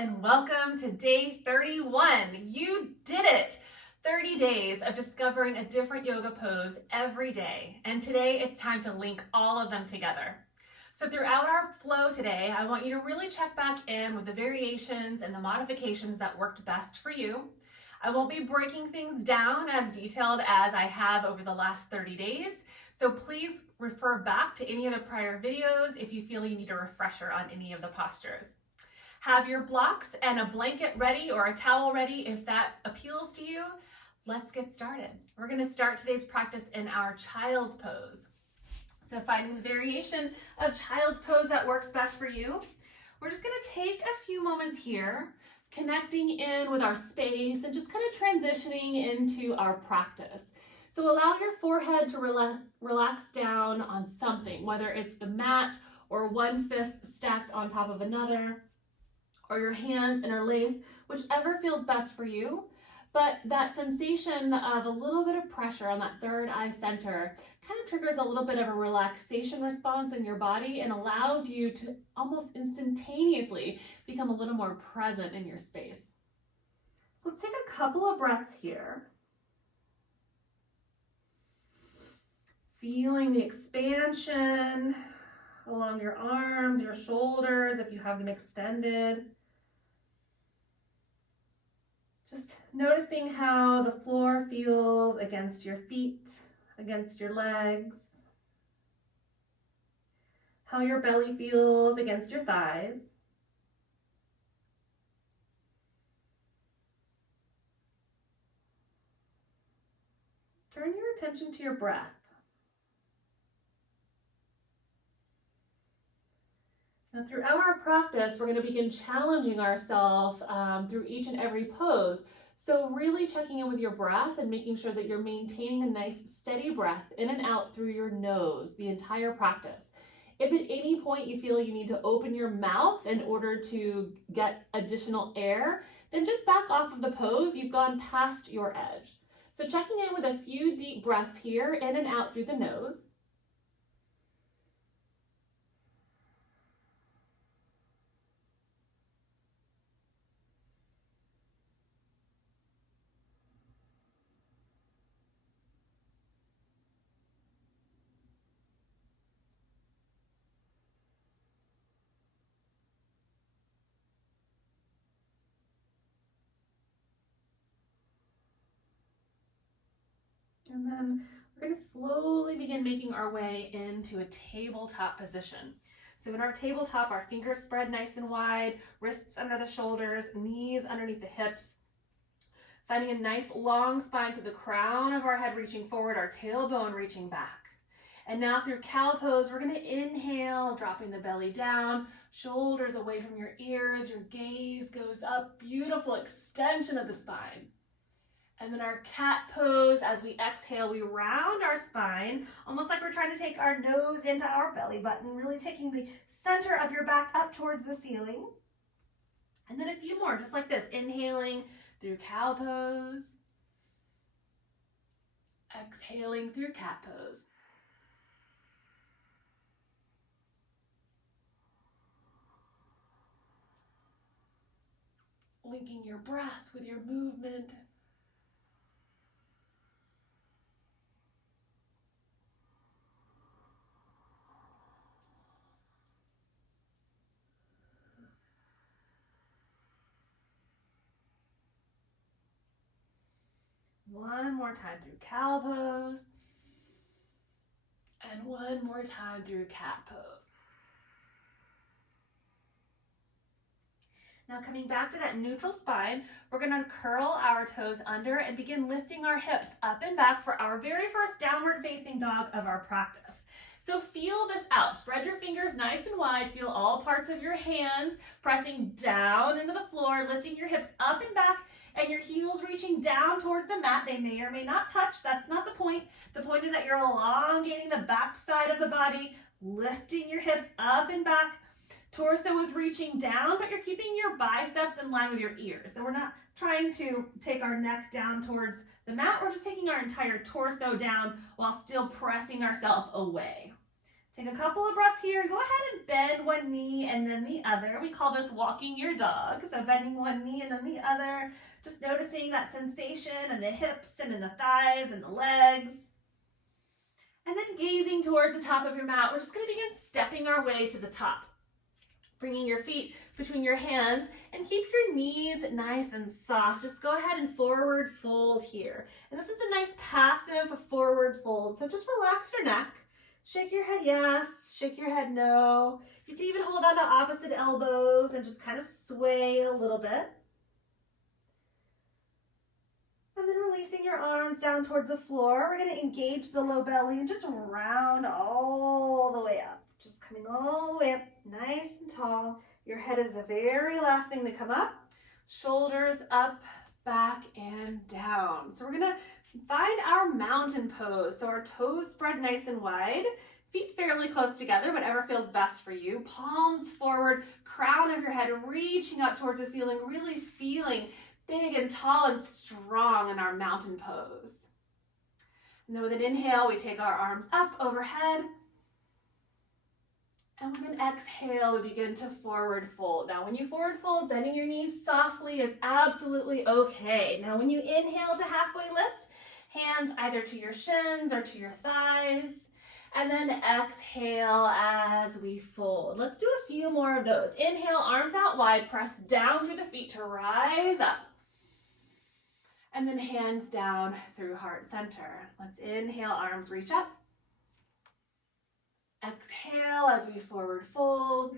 and welcome to day 31. You did it! 30 days of discovering a different yoga pose every day. And today it's time to link all of them together. So throughout our flow today, I want you to really check back in with the variations and the modifications that worked best for you. I won't be breaking things down as detailed as I have over the last 30 days. So please refer back to any of the prior videos if you feel you need a refresher on any of the postures. Have your blocks and a blanket ready or a towel ready if that appeals to you. Let's get started. We're going to start today's practice in our child's pose. So finding the variation of child's pose that works best for you. We're just going to take a few moments here, connecting in with our space and just kind of transitioning into our practice. So allow your forehead to relax down on something, whether it's the mat or one fist stacked on top of another, or your hands interlaced, whichever feels best for you. But that sensation of a little bit of pressure on that third eye center kind of triggers a little bit of a relaxation response in your body and allows you to almost instantaneously become a little more present in your space. So let's take a couple of breaths here. Feeling the expansion along your arms, your shoulders, if you have them extended. Just noticing how the floor feels against your feet, against your legs, how your belly feels against your thighs. Turn your attention to your breath. Now, throughout our practice, we're going to begin challenging ourselves through each and every pose. So really checking in with your breath and making sure that you're maintaining a nice steady breath in and out through your nose the entire practice. If at any point you feel you need to open your mouth in order to get additional air, then just back off of the pose. You've gone past your edge. So checking in with a few deep breaths here, in and out through the nose. And then we're going to slowly begin making our way into a tabletop position. So in our tabletop, our fingers spread nice and wide, wrists under the shoulders, knees underneath the hips. Finding a nice long spine to the crown of our head reaching forward, our tailbone reaching back. And now through cow pose, we're going to inhale, dropping the belly down, shoulders away from your ears, your gaze goes up, beautiful extension of the spine. And then our cat pose, as we exhale, we round our spine, almost like we're trying to take our nose into our belly button, really taking the center of your back up towards the ceiling. And then a few more, just like this, inhaling through cow pose, exhaling through cat pose. Linking your breath with your movement. One more time through cow pose. And one more time through cat pose. Now coming back to that neutral spine, we're going to curl our toes under and begin lifting our hips up and back for our very first downward facing dog of our practice. So feel this out. Spread your fingers nice and wide. Feel all parts of your hands pressing down into the floor, lifting your hips up and back, and your heels reaching down towards the mat. They may or may not touch. That's not the point. The point is that you're elongating the back side of the body, lifting your hips up and back. Torso is reaching down, but you're keeping your biceps in line with your ears. So we're not trying to take our neck down towards the mat. We're just taking our entire torso down while still pressing ourselves away. Take a couple of breaths here. Go ahead and bend one knee and then the other. We call this walking your dog. So bending one knee and then the other. Just noticing that sensation in the hips and in the thighs and the legs. And then gazing towards the top of your mat, we're just going to begin stepping our way to the top. Bringing your feet between your hands and keep your knees nice and soft. Just go ahead and forward fold here. And this is a nice passive forward fold. So just relax your neck. Shake your head yes, shake your head no. You can even hold on to opposite elbows and just kind of sway a little bit. And then releasing your arms down towards the floor. We're going to engage the low belly and just round all the way up. Just coming all the way up, nice and tall. Your head is the very last thing to come up. Shoulders up, back, and down. So we're going to find our mountain pose. So our toes spread nice and wide, feet fairly close together, whatever feels best for you. Palms forward, crown of your head reaching up towards the ceiling, really feeling big and tall and strong in our mountain pose. And then with an inhale, we take our arms up overhead. And with an exhale, we begin to forward fold. Now, when you forward fold, bending your knees softly is absolutely okay. Now, when you inhale to halfway lift, hands either to your shins or to your thighs. And then exhale as we fold. Let's do a few more of those. Inhale, arms out wide, press down through the feet to rise up. And then hands down through heart center. Let's inhale, arms reach up. Exhale as we forward fold.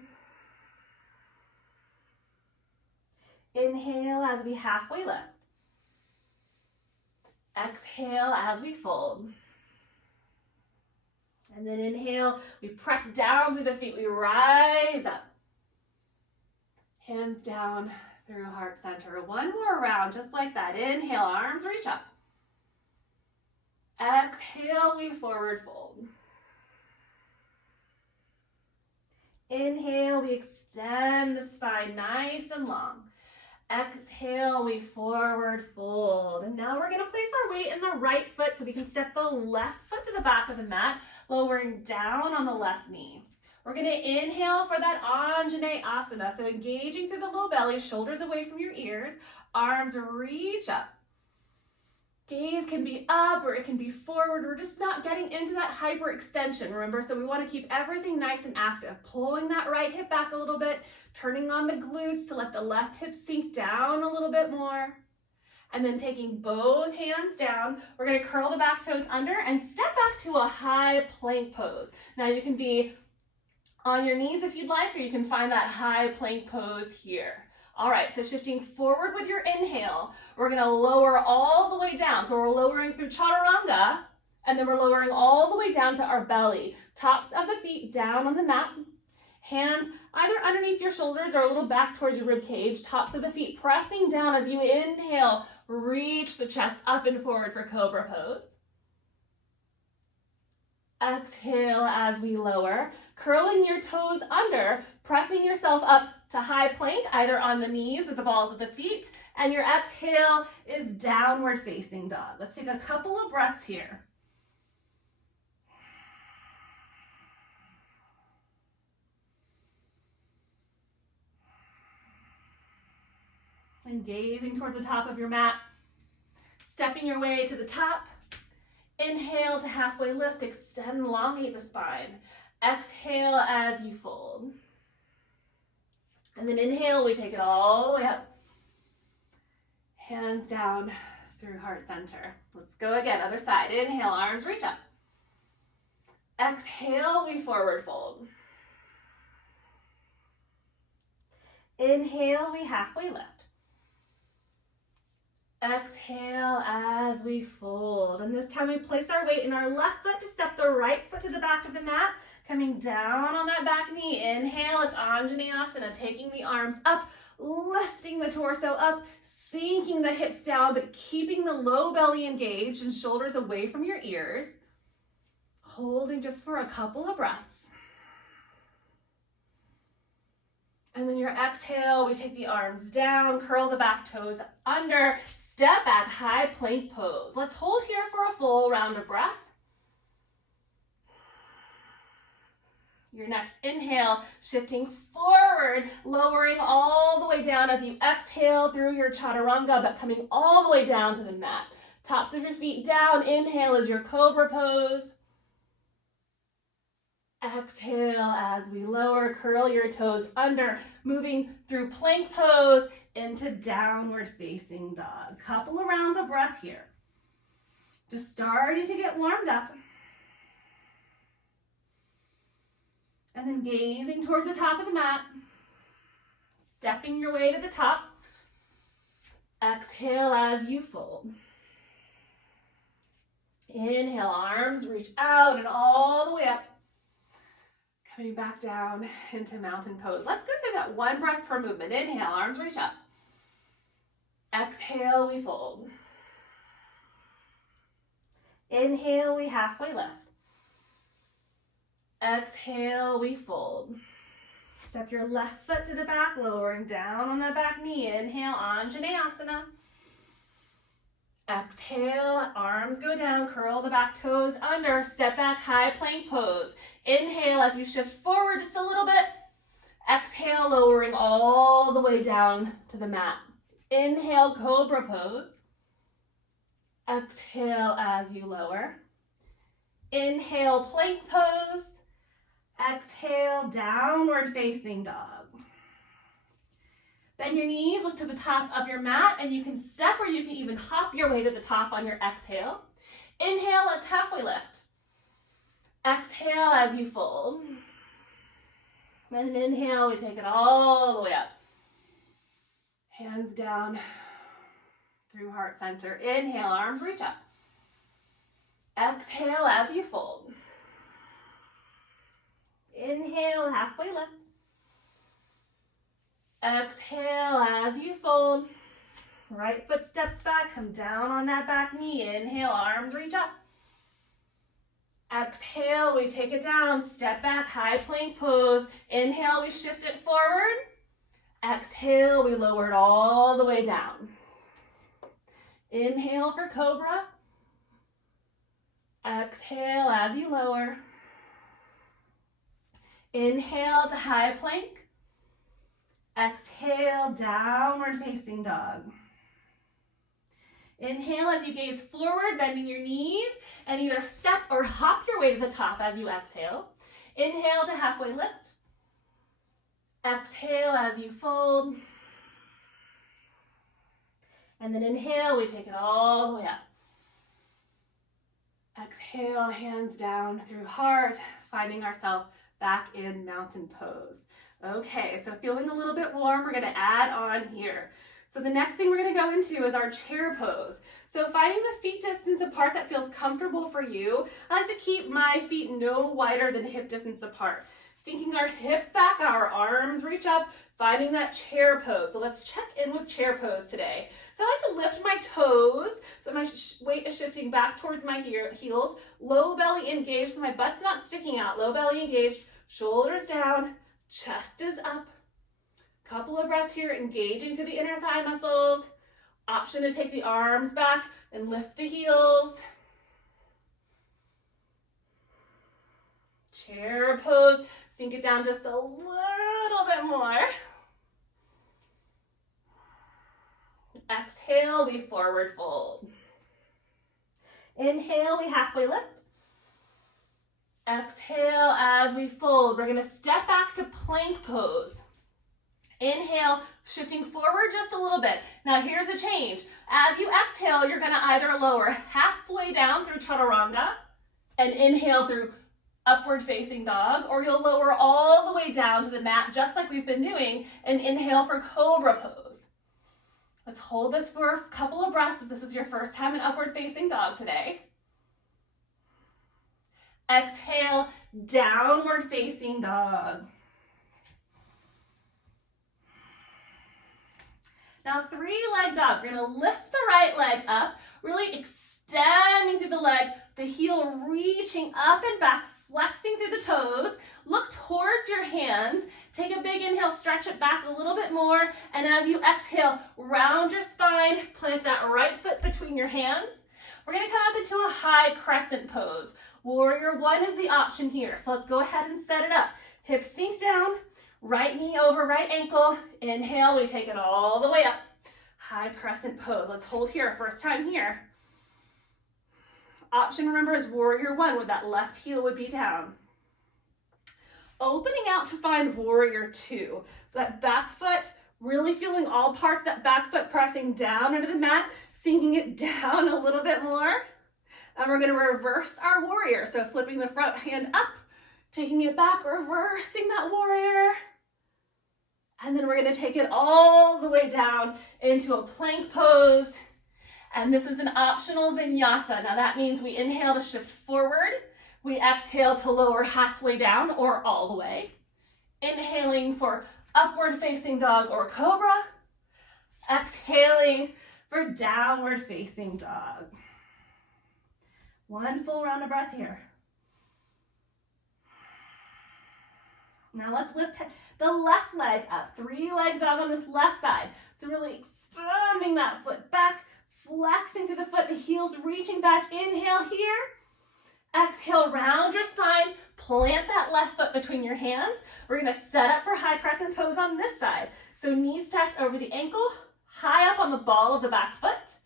Inhale as we halfway lift. Exhale as we fold. And then inhale, we press down through the feet, we rise up. Hands down through heart center. One more round, just like that. Inhale, arms reach up. Exhale, we forward fold. Inhale, we extend the spine nice and long. Exhale, we forward fold. And now we're going to place our weight in the right foot so we can step the left foot to the back of the mat, lowering down on the left knee. We're going to inhale for that Anjaneyasana. So engaging through the low belly, shoulders away from your ears, arms reach up. Gaze can be up or it can be forward. We're just not getting into that hyperextension, remember? So we want to keep everything nice and active. Pulling that right hip back a little bit, turning on the glutes to let the left hip sink down a little bit more. And then taking both hands down, we're going to curl the back toes under and step back to a high plank pose. Now you can be on your knees if you'd like, or you can find that high plank pose here. All right, so shifting forward with your inhale, we're going to lower all the way down. So we're lowering through chaturanga, and then we're lowering all the way down to our belly. Tops of the feet down on the mat. Hands either underneath your shoulders or a little back towards your rib cage. Tops of the feet pressing down as you inhale. Reach the chest up and forward for cobra pose. Exhale as we lower, curling your toes under, pressing yourself up to high plank, either on the knees or the balls of the feet, and your exhale is downward facing dog. Let's take a couple of breaths here. And gazing towards the top of your mat, stepping your way to the top. Inhale to halfway lift, extend, elongate the spine. Exhale as you fold. And then inhale, we take it all the way up. Hands down through heart center. Let's go again, other side. Inhale, arms reach up. Exhale, we forward fold. Inhale, we halfway lift. Exhale as we fold. And this time we place our weight in our left foot to step the right foot to the back of the mat. Coming down on that back knee. Inhale, it's Anjaneyasana. Taking the arms up, lifting the torso up, sinking the hips down, but keeping the low belly engaged and shoulders away from your ears. Holding just for a couple of breaths. And then your exhale, we take the arms down, curl the back toes under, step back, high plank pose. Let's hold here for a full round of breath. Your next inhale, shifting forward, lowering all the way down as you exhale through your chaturanga, but coming all the way down to the mat. Tops of your feet down. Inhale is your cobra pose. Exhale as we lower, curl your toes under, moving through plank pose into downward facing dog. Couple of rounds of breath here. Just starting to get warmed up. And then gazing towards the top of the mat. Stepping your way to the top. Exhale as you fold. Inhale, arms reach out and all the way up. Coming back down into mountain pose. Let's go through that one breath per movement. Inhale, arms reach up. Exhale, we fold. Inhale, we halfway lift. Exhale, we fold. Step your left foot to the back, lowering down on that back knee. Inhale, Anjaneyasana. Exhale, arms go down, curl the back toes under, step back, high plank pose. Inhale as you shift forward just a little bit. Exhale, lowering all the way down to the mat. Inhale, cobra pose. Exhale as you lower. Inhale, plank pose. Exhale, downward facing dog. Bend your knees, look to the top of your mat, and you can step or you can even hop your way to the top on your exhale. Inhale, let's halfway lift. Exhale as you fold. And then inhale, we take it all the way up. Hands down through heart center. Inhale, arms reach up. Exhale as you fold. Inhale, halfway lift. Exhale as you fold. Right foot steps back, come down on that back knee. Inhale, arms reach up. Exhale, we take it down, step back, high plank pose. Inhale, we shift it forward. Exhale, we lower it all the way down. Inhale for cobra. Exhale as you lower. Inhale to high plank. Exhale, downward facing dog. Inhale as you gaze forward, bending your knees, and either step or hop your way to the top as you exhale. Inhale to halfway lift. Exhale as you fold. And then inhale, we take it all the way up. Exhale, hands down through heart, finding ourselves back in mountain pose. Okay, so feeling a little bit warm, we're gonna add on here. So the next thing we're gonna go into is our chair pose. So finding the feet distance apart that feels comfortable for you. I like to keep my feet no wider than hip distance apart. Sinking our hips back, our arms reach up, finding that chair pose. So let's check in with chair pose today. So I like to lift my toes, so my weight is shifting back towards my heels. Low belly engaged, so my butt's not sticking out. Low belly engaged, shoulders down, chest is up. Couple of breaths here, engaging through the inner thigh muscles. Option to take the arms back and lift the heels. Chair pose, sink it down just a little bit more. Exhale, we forward fold. Inhale, we halfway lift. Exhale as we fold. We're gonna step back to plank pose. Inhale, shifting forward just a little bit. Now here's a change. As you exhale, you're gonna either lower halfway down through chaturanga and inhale through upward facing dog, or you'll lower all the way down to the mat just like we've been doing and inhale for cobra pose. Let's hold this for a couple of breaths if this is your first time in upward facing dog today. Exhale, downward facing dog. Now 3-leg dog. We're gonna lift the right leg up, really extending through the leg, the heel reaching up and back, flexing through the toes. Look towards your hands. Take a big inhale, stretch it back a little bit more. And as you exhale, round your spine, plant that right foot between your hands. We're gonna come up into a high crescent pose. Warrior one is the option here. So let's go ahead and set it up. Hips sink down, right knee over right ankle. Inhale, we take it all the way up. High crescent pose. Let's hold here, first time here. Option, remember, is warrior one, where that left heel would be down. Opening out to find warrior two. So that back foot, really feeling all parts of that back foot pressing down into the mat, sinking it down a little bit more. And we're gonna reverse our warrior. So flipping the front hand up, taking it back, reversing that warrior. And then we're gonna take it all the way down into a plank pose. And this is an optional vinyasa. Now that means we inhale to shift forward. We exhale to lower halfway down or all the way. Inhaling for upward facing dog or cobra. Exhaling for downward facing dog. One full round of breath here. Now let's lift the left leg up. 3-leg dog on this left side. So really extending that foot back, flexing through the foot, the heels reaching back. Inhale here. Exhale, round your spine, plant that left foot between your hands. We're gonna set up for high crescent pose on this side. So knees stacked over the ankle, high up on the ball of the back foot.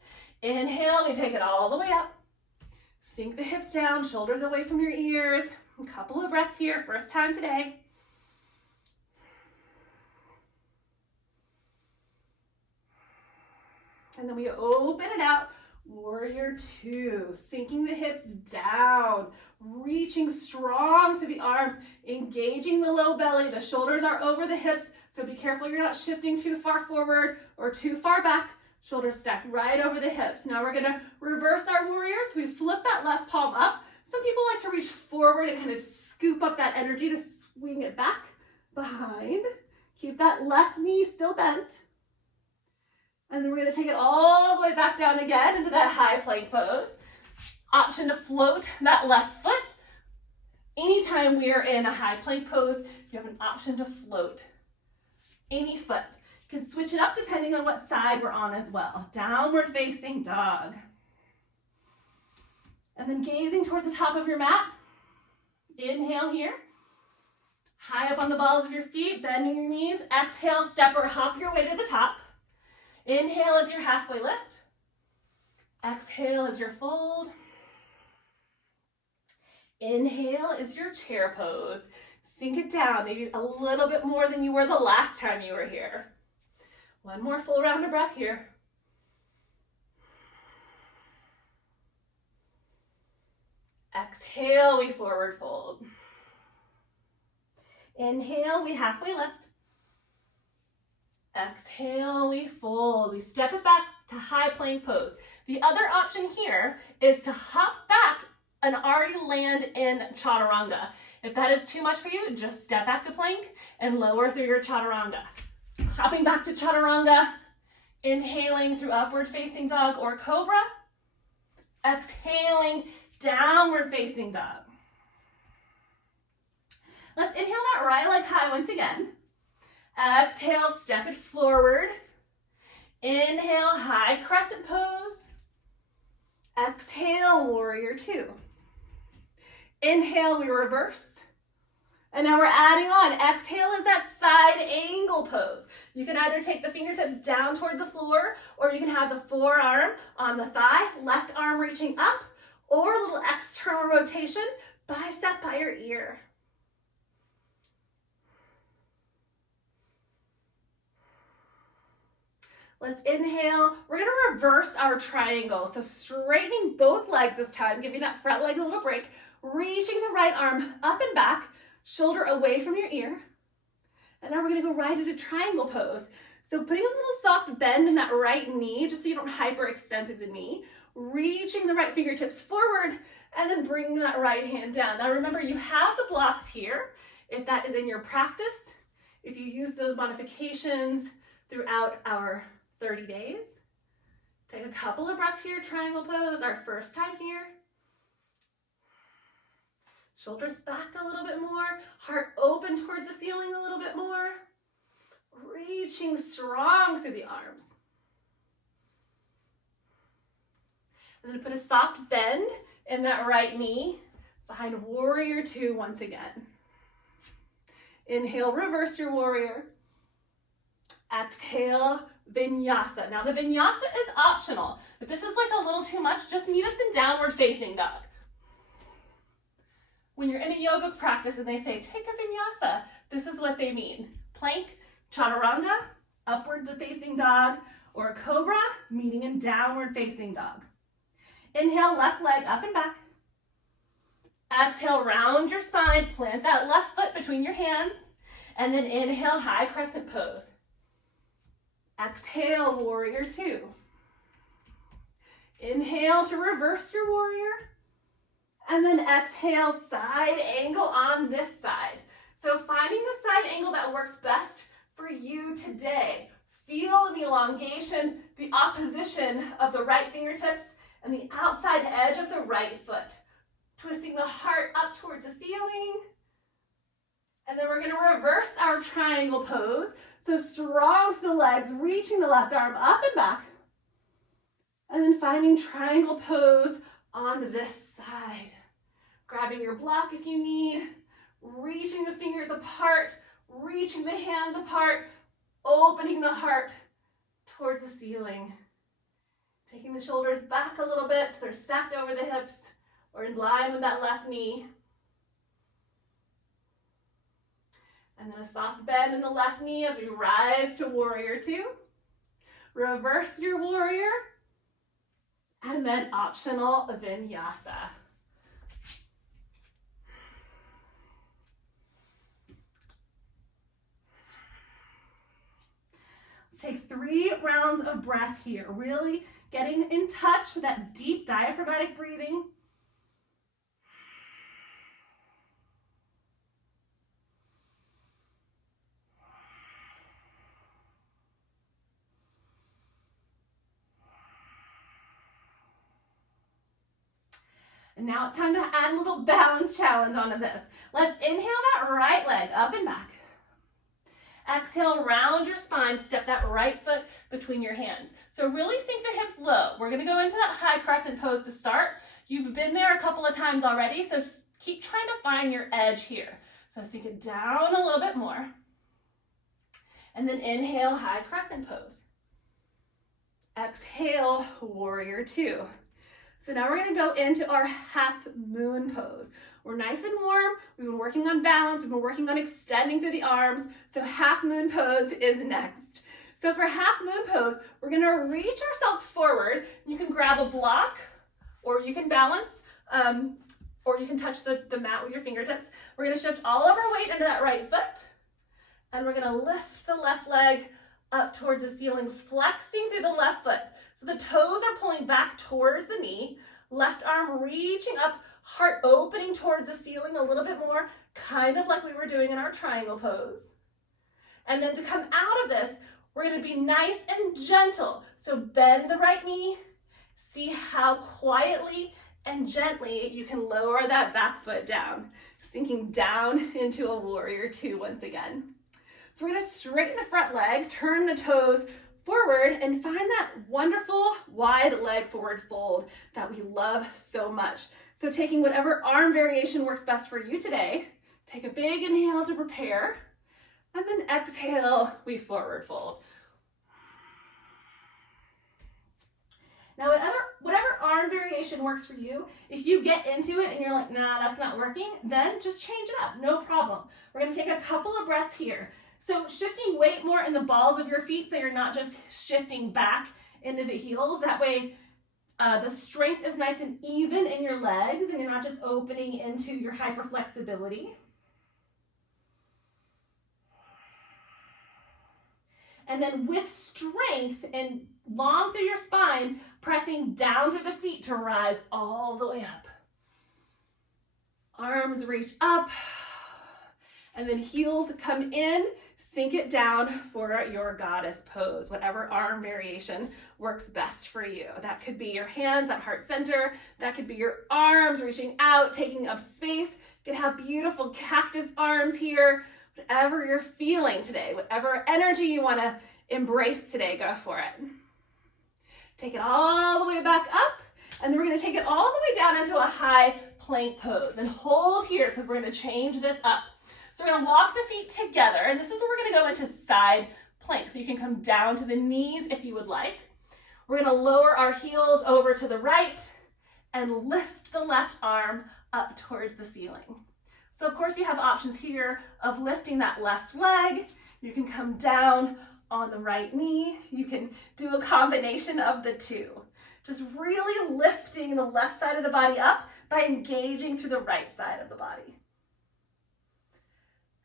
Inhale, we take it all the way up. Sink the hips down, shoulders away from your ears. A couple of breaths here, first time today. And then we open it out. Warrior two, sinking the hips down, reaching strong through the arms, engaging the low belly. The shoulders are over the hips, so be careful you're not shifting too far forward or too far back. Shoulders stacked right over the hips. Now we're gonna reverse our warrior. So we flip that left palm up. Some people like to reach forward and kind of scoop up that energy to swing it back behind. Keep that left knee still bent. And then we're going to take it all the way back down again into that high plank pose. Option to float that left foot. Anytime we are in a high plank pose, you have an option to float any foot. You can switch it up depending on what side we're on as well. Downward facing dog. And then gazing towards the top of your mat. Inhale here. High up on the balls of your feet, bending your knees. Exhale, step or hop your way to the top. Inhale as your halfway lift. Exhale as your fold. Inhale is your chair pose. Sink it down, maybe a little bit more than you were the last time you were here. One more full round of breath here. Exhale, we forward fold. Inhale, we halfway lift. Exhale, we fold. We step it back to high plank pose. The other option here is to hop back and already land in chaturanga. If that is too much for you, just step back to plank and lower through your chaturanga. Hopping back to chaturanga, inhaling through upward facing dog or cobra. Exhaling, downward facing dog. Let's inhale that right leg high once again. Exhale, step it forward. Inhale, high crescent pose. Exhale, warrior two. Inhale, we reverse. And now we're adding on. Exhale is that side angle pose. You can either take the fingertips down towards the floor, or you can have the forearm on the thigh, left arm reaching up, or a little external rotation, bicep by your ear. Let's inhale. We're going to reverse our triangle. So straightening both legs this time, giving that front leg a little break, reaching the right arm up and back, shoulder away from your ear. And now we're going to go right into triangle pose. So putting a little soft bend in that right knee, just so you don't hyperextend through the knee, reaching the right fingertips forward, and then bringing that right hand down. Now remember, you have the blocks here, if that is in your practice. If you use those modifications throughout our 30 days. Take a couple of breaths here, triangle pose, our first time here. Shoulders back a little bit more, heart open towards the ceiling a little bit more. Reaching strong through the arms. And then put a soft bend in that right knee. Find warrior two once again. Inhale, reverse your warrior. Exhale, vinyasa. Now the vinyasa is optional. If this is like a little too much, just meet us in downward facing dog. When you're in a yoga practice and they say, take a vinyasa, this is what they mean. Plank, chaturanga, upward facing dog, or a cobra, meeting in downward facing dog. Inhale, left leg up and back. Exhale, round your spine, plant that left foot between your hands, and then inhale, high crescent pose. Exhale, warrior two. Inhale to reverse your warrior, and then exhale, side angle on this side. So finding the side angle that works best for you today. Feel the elongation, the opposition of the right fingertips and the outside edge of the right foot. Twisting the heart up towards the ceiling. And then we're going to reverse our triangle pose. So strong to the legs, reaching the left arm up and back. And then finding triangle pose on this side. Grabbing your block if you need. Reaching the fingers apart. Reaching the hands apart. Opening the heart towards the ceiling. Taking the shoulders back a little bit so they're stacked over the hips. Or in line with that left knee. And then a soft bend in the left knee as we rise to warrior two. Reverse your warrior. And then optional vinyasa. Let's take 3 rounds of breath here. Really getting in touch with that deep diaphragmatic breathing. And now it's time to add a little balance challenge onto this. Let's inhale that right leg up and back. Exhale, round your spine, step that right foot between your hands. So really sink the hips low. We're gonna go into that high crescent pose to start. You've been there a couple of times already, so keep trying to find your edge here. So sink it down a little bit more. And then inhale, high crescent pose. Exhale, warrior two. So now we're going to go into our half moon pose. We're nice and warm. We've been working on balance. We've been working on extending through the arms. So half moon pose is next. So for half moon pose, we're going to reach ourselves forward. You can grab a block or you can balance or you can touch the mat with your fingertips. We're going to shift all of our weight into that right foot. And we're going to lift the left leg up towards the ceiling, flexing through the left foot. So the toes are pulling back towards the knee, left arm reaching up, heart opening towards the ceiling a little bit more, kind of like we were doing in our triangle pose. And then to come out of this, we're going to be nice and gentle. So bend the right knee, see how quietly and gently you can lower that back foot down, sinking down into a warrior two once again. So we're going to straighten the front leg, turn the toes forward, and find that wonderful wide leg forward fold that we love so much. So taking whatever arm variation works best for you today, take a big inhale to prepare, and then exhale, we forward fold. Now whatever arm variation works for you, if you get into it and you're like, nah, that's not working, then just change it up, no problem. We're going to take a couple of breaths here. So shifting weight more in the balls of your feet so you're not just shifting back into the heels. That way the strength is nice and even in your legs and you're not just opening into your hyperflexibility. And then with strength and long through your spine, pressing down through the feet to rise all the way up. Arms reach up and then heels come in. Sink it down for your goddess pose, whatever arm variation works best for you. That could be your hands at heart center. That could be your arms reaching out, taking up space. You can have beautiful cactus arms here. Whatever you're feeling today, whatever energy you want to embrace today, go for it. Take it all the way back up And then we're gonna take it all the way down into a high plank pose and hold here because we're gonna change this up. So we're gonna walk the feet together, and this is where we're gonna go into side plank. So you can come down to the knees if you would like. We're gonna lower our heels over to the right and lift the left arm up towards the ceiling. So of course you have options here of lifting that left leg. You can come down on the right knee. You can do a combination of the two. Just really lifting the left side of the body up by engaging through the right side of the body.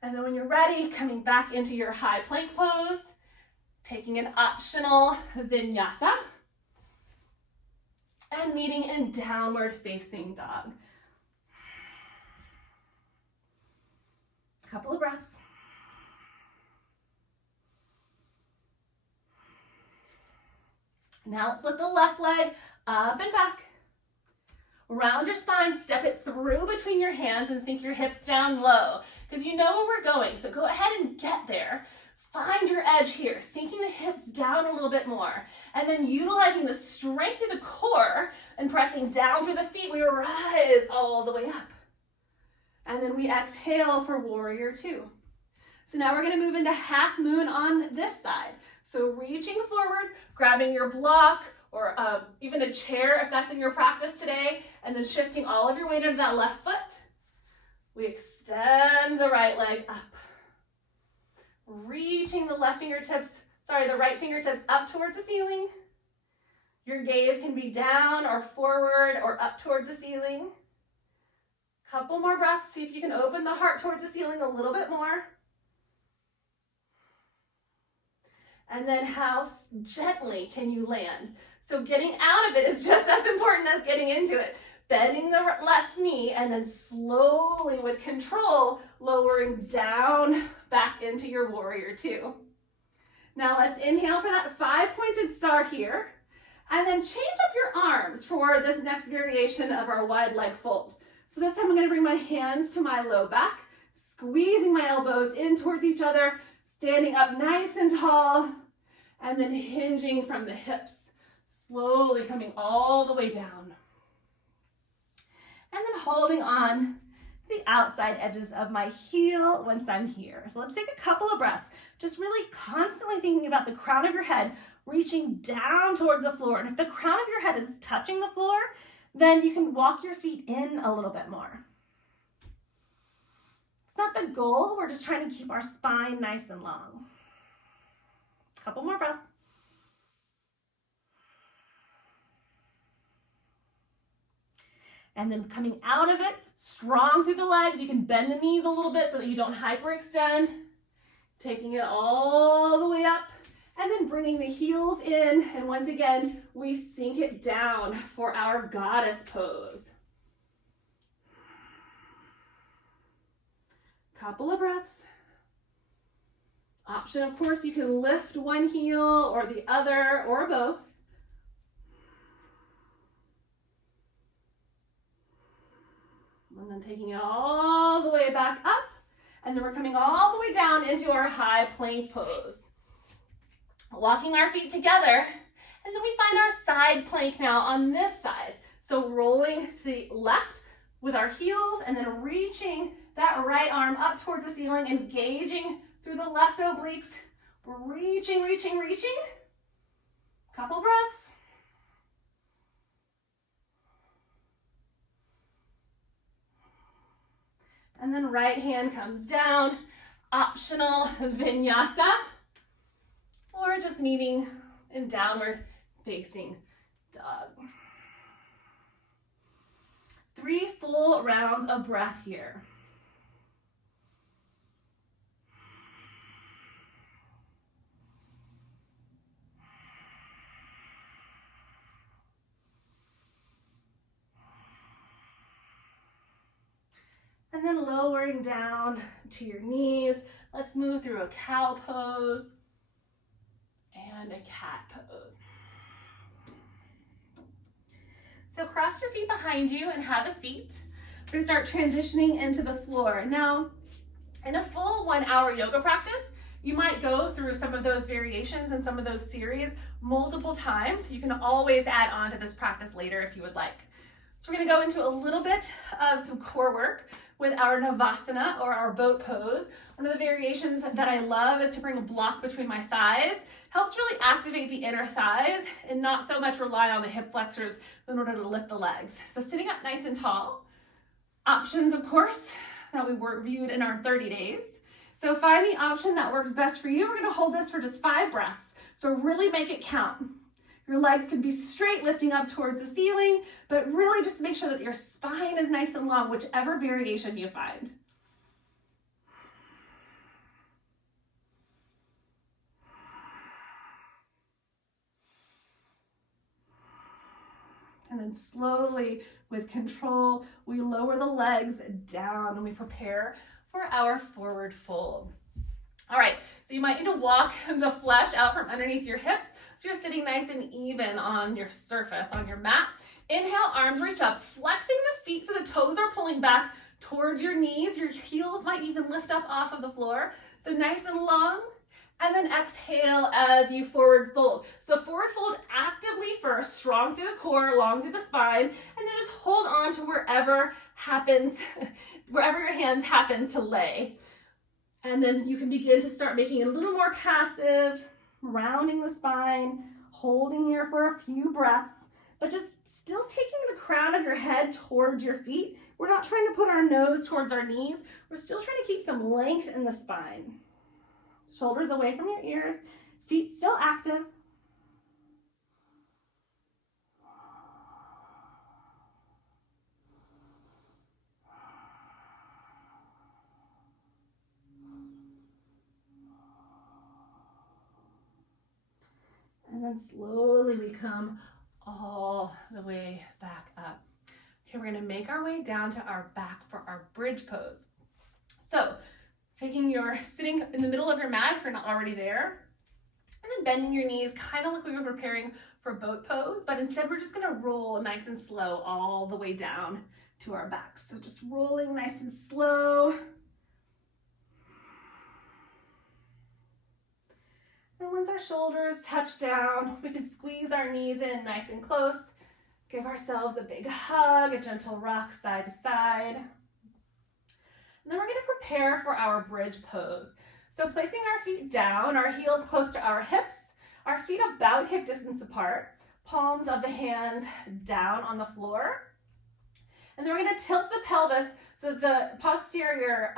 And then when you're ready, coming back into your high plank pose, taking an optional vinyasa, and meeting in downward facing dog. Couple of breaths. Now let's lift the left leg up and back. Round your spine, step it through between your hands and sink your hips down low because you know where we're going. So go ahead and get there. Find your edge here, sinking the hips down a little bit more. And then utilizing the strength of the core and pressing down through the feet, we rise all the way up. And then we exhale for warrior two. So now we're gonna move into half moon on this side. So reaching forward, grabbing your block or even a chair if that's in your practice today, and then shifting all of your weight into that left foot. We extend the right leg up. Reaching the right fingertips up towards the ceiling. Your gaze can be down or forward or up towards the ceiling. Couple more breaths, see if you can open the heart towards the ceiling a little bit more. And then how gently can you land? So getting out of it is just as important as getting into it. Bending the left knee and then slowly with control, lowering down back into your warrior two. Now let's inhale for that 5-pointed star here. And then change up your arms for this next variation of our wide leg fold. So this time I'm gonna bring my hands to my low back, squeezing my elbows in towards each other, standing up nice and tall, and then hinging from the hips, slowly coming all the way down. And then holding on the outside edges of my heel once I'm here. So let's take a couple of breaths, just really constantly thinking about the crown of your head, reaching down towards the floor. And if the crown of your head is touching the floor, then you can walk your feet in a little bit more. It's not the goal, we're just trying to keep our spine nice and long. Couple more breaths. And then coming out of it, strong through the legs. You can bend the knees a little bit so that you don't hyperextend. Taking it all the way up and then bringing the heels in. And once again, we sink it down for our goddess pose. Couple of breaths. Option, of course, you can lift one heel or the other or both. And then taking it all the way back up. And then we're coming all the way down into our high plank pose. Walking our feet together. And then we find our side plank now on this side. So rolling to the left with our heels and then reaching that right arm up towards the ceiling, engaging through the left obliques. We're reaching, reaching, reaching. Couple breaths. And then right hand comes down, optional vinyasa, or just meeting in downward facing dog. 3 full rounds of breath here. And then lowering down to your knees. Let's move through a cow pose and a cat pose. So cross your feet behind you and have a seat. We're gonna start transitioning into the floor. Now, in a full 1-hour yoga practice, You might go through some of those variations and some of those series multiple times. You can always add on to this practice later if you would like. So we're going to go into a little bit of some core work with our Navasana, or our boat pose. One of the variations that I love is to bring a block between my thighs. Helps really activate the inner thighs and not so much rely on the hip flexors in order to lift the legs. So sitting up nice and tall. Options, of course, that we reviewed in our 30 days. So find the option that works best for you. We're going to hold this for just 5 breaths. So really make it count. Your legs can be straight, lifting up towards the ceiling, but really just make sure that your spine is nice and long, whichever variation you find. And then slowly, with control, we lower the legs down and we prepare for our forward fold. All right, so you might need to walk the flesh out from underneath your hips so you're sitting nice and even on your surface, on your mat. Inhale, arms reach up, flexing the feet so the toes are pulling back towards your knees. Your heels might even lift up off of the floor. So nice and long. And then exhale as you forward fold. So forward fold actively first, strong through the core, long through the spine, and then just hold on to wherever happens, wherever your hands happen to lay. And then you can begin to start making it a little more passive, rounding the spine, holding here for a few breaths, but just still taking the crown of your head towards your feet. We're not trying to put our nose towards our knees. We're still trying to keep some length in the spine. Shoulders away from your ears, feet still active. And then slowly we come all the way back up. Okay, we're gonna make our way down to our back for our bridge pose. So, sitting in the middle of your mat if you're not already there, and then bending your knees, kind of like we were preparing for boat pose, but instead we're just gonna roll nice and slow all the way down to our backs. So just rolling nice and slow. And once our shoulders touch down, we can squeeze our knees in nice and close. Give ourselves a big hug, a gentle rock side to side. And then we're going to prepare for our bridge pose. So placing our feet down, our heels close to our hips, our feet about hip distance apart, palms of the hands down on the floor. And then we're going to tilt the pelvis so the posterior,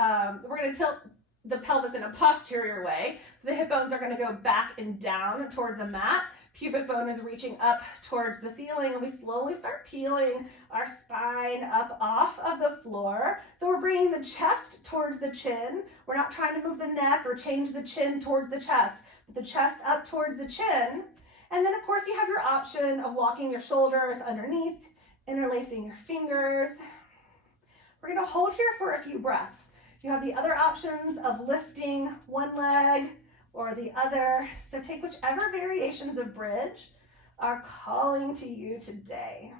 we're going to tilt the pelvis in a posterior way. So the hip bones are going to go back and down towards the mat. Pubic bone is reaching up towards the ceiling, and we slowly start peeling our spine up off of the floor. So we're bringing the chest towards the chin. We're not trying to move the neck or change the chin towards the chest, but the chest up towards the chin. And then of course you have your option of walking your shoulders underneath, interlacing your fingers. We're going to hold here for a few breaths. You have the other options of lifting one leg or the other. So take whichever variations of bridge are calling to you today.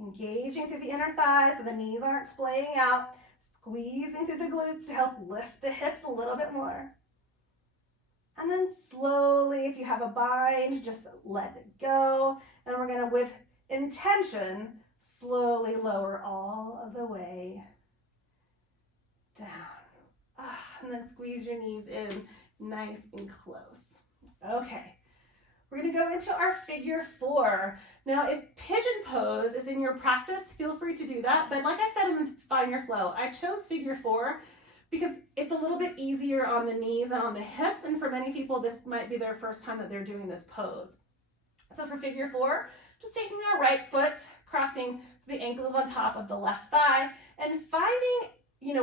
Engaging through the inner thighs so the knees aren't splaying out. Squeezing through the glutes to help lift the hips a little bit more. And then slowly, if you have a bind, just let it go. And we're going to, with intention, slowly lower all of the way down. And then squeeze your knees in nice and close. Okay, we're going to go into our figure 4. Now, if pigeon pose is in your practice, feel free to do that. But like I said in Find Your Flow, I chose figure 4 because it's a little bit easier on the knees and on the hips. And for many people, this might be their first time that they're doing this pose. So for figure 4, just taking our right foot, crossing so the ankle is on top of the left thigh, and finding,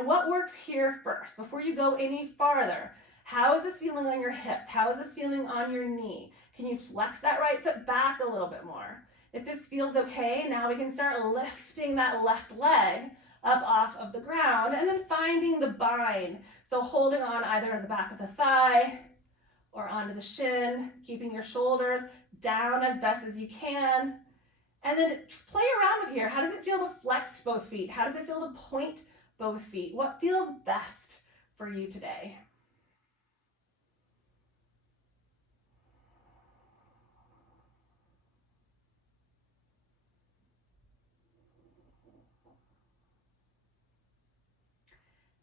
what works here first before you go any farther. How is this feeling on your hips? How is this feeling on your knee? Can you flex that right foot back a little bit more? If this feels okay, now we can start lifting that left leg up off of the ground and then finding the bind. So holding on either the back of the thigh or onto the shin, keeping your shoulders down as best as you can. And then play around with here. How does it feel to flex both feet? How does it feel to point both feet. What feels best for you today?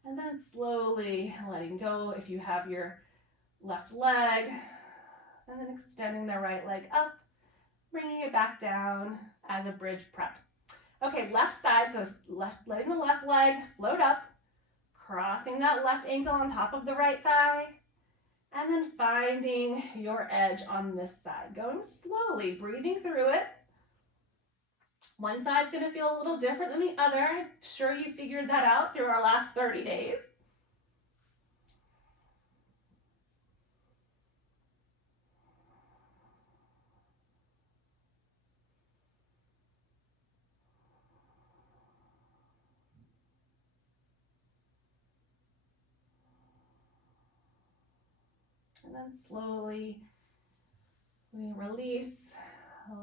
And then slowly letting go if you have your left leg, and then extending the right leg up, bringing it back down as a bridge prep. Okay, left side, so letting the left leg float up, crossing that left ankle on top of the right thigh, and then finding your edge on this side. Going slowly, breathing through it. One side's gonna feel a little different than the other. I'm sure you figured that out through our last 30 days. And then slowly we release,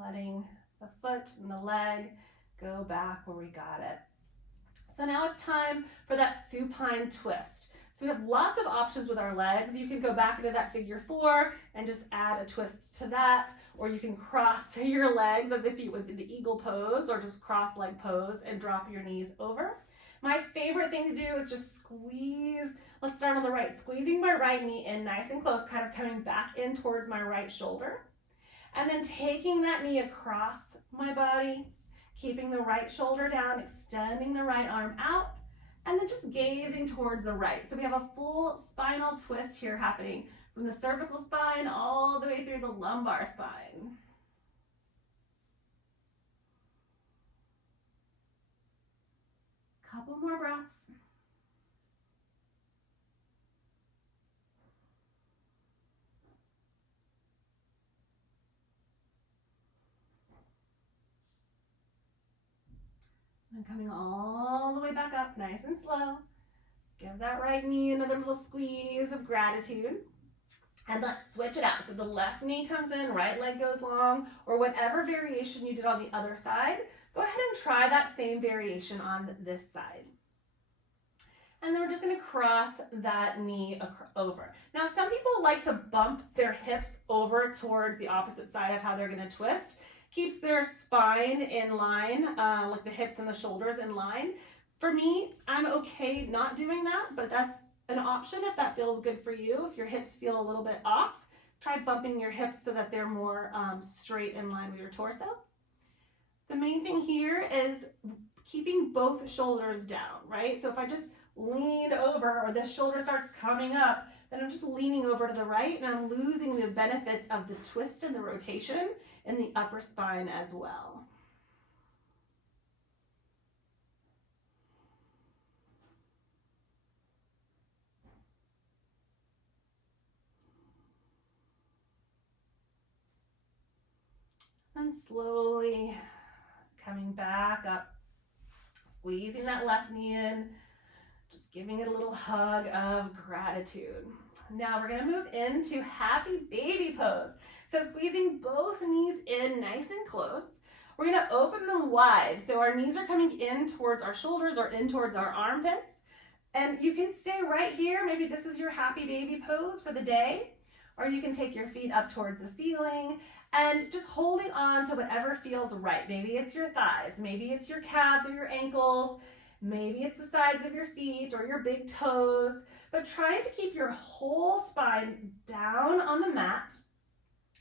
letting the foot and the leg go back where we got it. So now it's time for that supine twist. So we have lots of options with our legs. You can go back into that figure 4 and just add a twist to that, or you can cross your legs as if it was in the eagle pose, or just cross leg pose and drop your knees over. My favorite thing to do is just squeeze. Let's start on the right, squeezing my right knee in nice and close, kind of coming back in towards my right shoulder. And then taking that knee across my body, keeping the right shoulder down, extending the right arm out, and then just gazing towards the right. So we have a full spinal twist here happening from the cervical spine all the way through the lumbar spine. Couple more breaths. And coming all the way back up, nice and slow. Give that right knee another little squeeze of gratitude. And let's switch it out. So the left knee comes in, right leg goes long, or whatever variation you did on the other side, go ahead and try that same variation on this side. And then we're just gonna cross that knee over. Now, some people like to bump their hips over towards the opposite side of how they're gonna twist. Keeps their spine in line, like the hips and the shoulders in line. For me, I'm okay not doing that, but that's an option if that feels good for you. If your hips feel a little bit off, try bumping your hips so that they're more straight in line with your torso. The main thing here is keeping both shoulders down, right? So if I just lean over, or this shoulder starts coming up, then I'm just leaning over to the right, and I'm losing the benefits of the twist and the rotation in the upper spine as well. And slowly coming back up, squeezing that left knee in, just giving it a little hug of gratitude. Now we're gonna move into happy baby pose. So squeezing both knees in nice and close. We're gonna open them wide. So our knees are coming in towards our shoulders or in towards our armpits. And you can stay right here. Maybe this is your happy baby pose for the day. Or you can take your feet up towards the ceiling and just holding on to whatever feels right. Maybe it's your thighs, maybe it's your calves or your ankles, maybe it's the sides of your feet or your big toes, but trying to keep your whole spine down on the mat,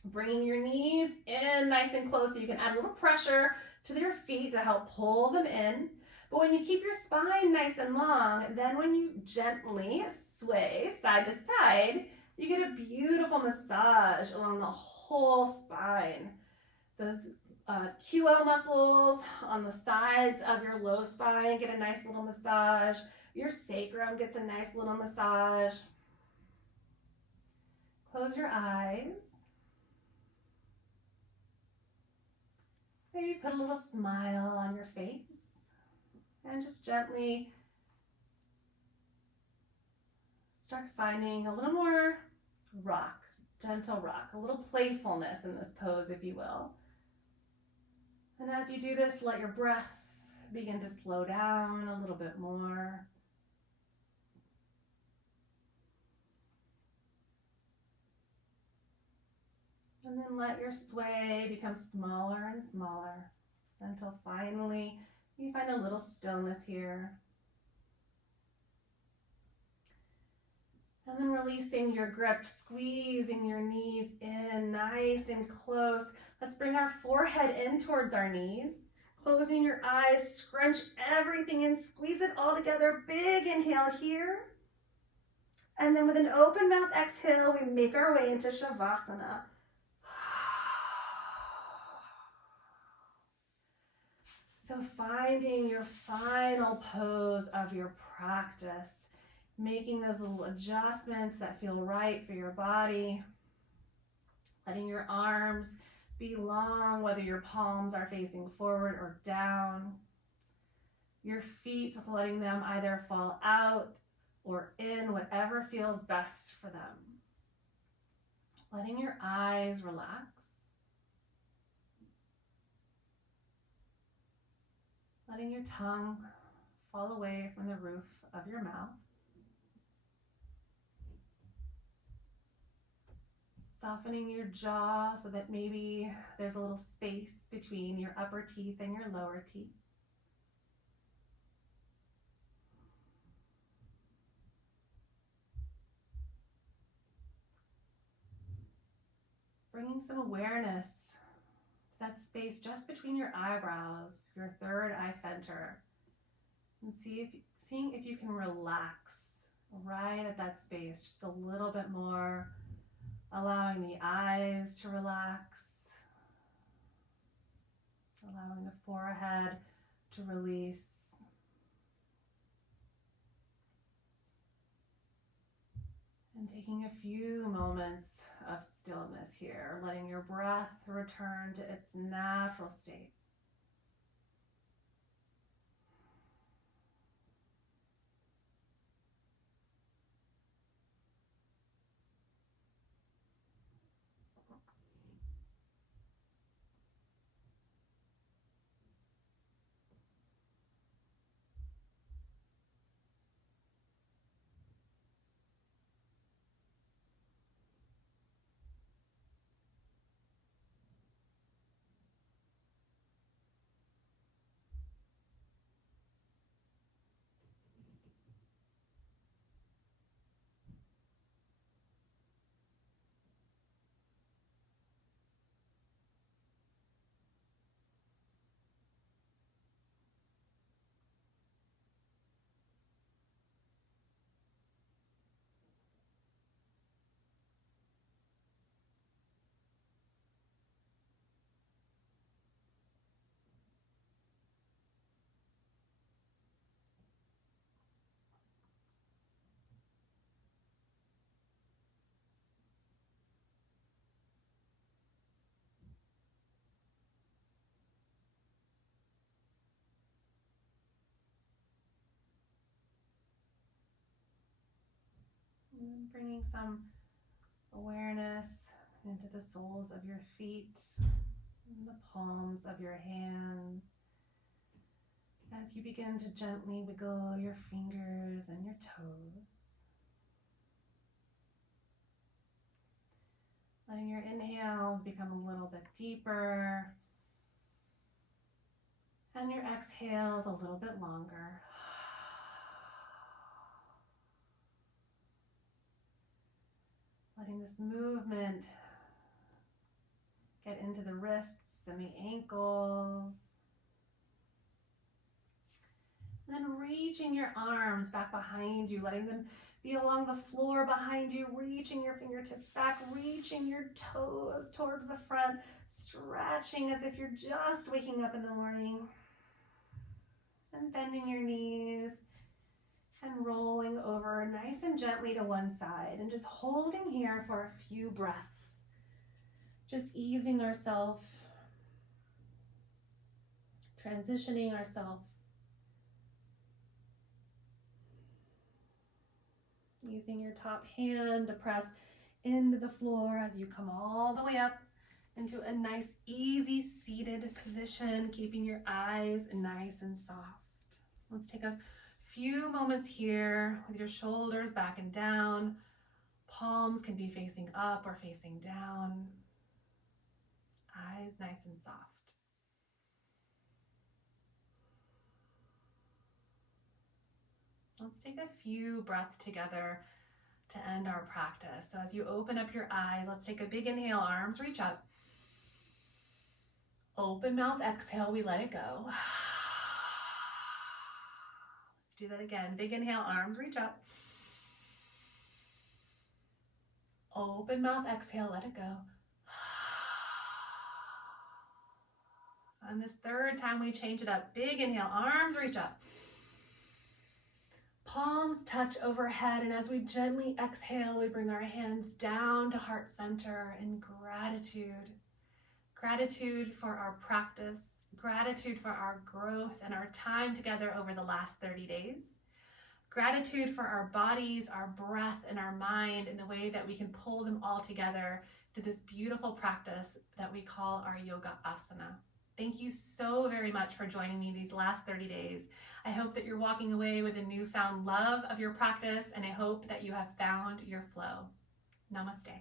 bringing your knees in nice and close so you can add a little pressure to your feet to help pull them in. But when you keep your spine nice and long, then when you gently sway side to side, you get a beautiful massage along the whole spine. Those QL muscles on the sides of your low spine get a nice little massage. Your sacrum gets a nice little massage. Close your eyes. Maybe put a little smile on your face and just gently start finding a little more rock, gentle rock, a little playfulness in this pose, if you will. And as you do this, let your breath begin to slow down a little bit more. And then let your sway become smaller and smaller until finally you find a little stillness here. And then releasing your grip, squeezing your knees in nice and close. Let's bring our forehead in towards our knees. Closing your eyes, scrunch everything in, squeeze it all together. Big inhale here. And then with an open mouth exhale, we make our way into Shavasana. So finding your final pose of your practice, making those little adjustments that feel right for your body, letting your arms be long, whether your palms are facing forward or down, your feet, letting them either fall out or in, whatever feels best for them. Letting your eyes relax. Letting your tongue fall away from the roof of your mouth. Softening your jaw so that maybe there's a little space between your upper teeth and your lower teeth. Bringing some awareness to that space just between your eyebrows, your third eye center, and seeing if you can relax right at that space just a little bit more, allowing the eyes to relax, allowing the forehead to release. And taking a few moments of stillness here, letting your breath return to its natural state. And bringing some awareness into the soles of your feet, and the palms of your hands, as you begin to gently wiggle your fingers and your toes. Letting your inhales become a little bit deeper, and your exhales a little bit longer. Letting this movement get into the wrists and the ankles. And then reaching your arms back behind you, letting them be along the floor behind you, reaching your fingertips back, reaching your toes towards the front, stretching as if you're just waking up in the morning. And bending your knees and rolling over nice and gently to one side, and just holding here for a few breaths. Just easing ourselves, transitioning ourselves, using your top hand to press into the floor as you come all the way up into a nice, easy seated position, keeping your eyes nice and soft. Let's take a few moments here with your shoulders back and down. Palms can be facing up or facing down. Eyes nice and soft. Let's take a few breaths together to end our practice. So as you open up your eyes, let's take a big inhale, arms reach up. Open mouth, exhale, we let it go. Let's do that again. Big inhale, arms reach up. Open mouth, exhale, let it go. And this third time we change it up. Big inhale, arms reach up. Palms touch overhead, and as we gently exhale, we bring our hands down to heart center in gratitude. Gratitude for our practice, gratitude for our growth and our time together over the last 30 days. Gratitude for our bodies, our breath, and our mind, and the way that we can pull them all together to this beautiful practice that we call our yoga asana. Thank you so very much for joining me these last 30 days. I hope that you're walking away with a newfound love of your practice, and I hope that you have found your flow. Namaste.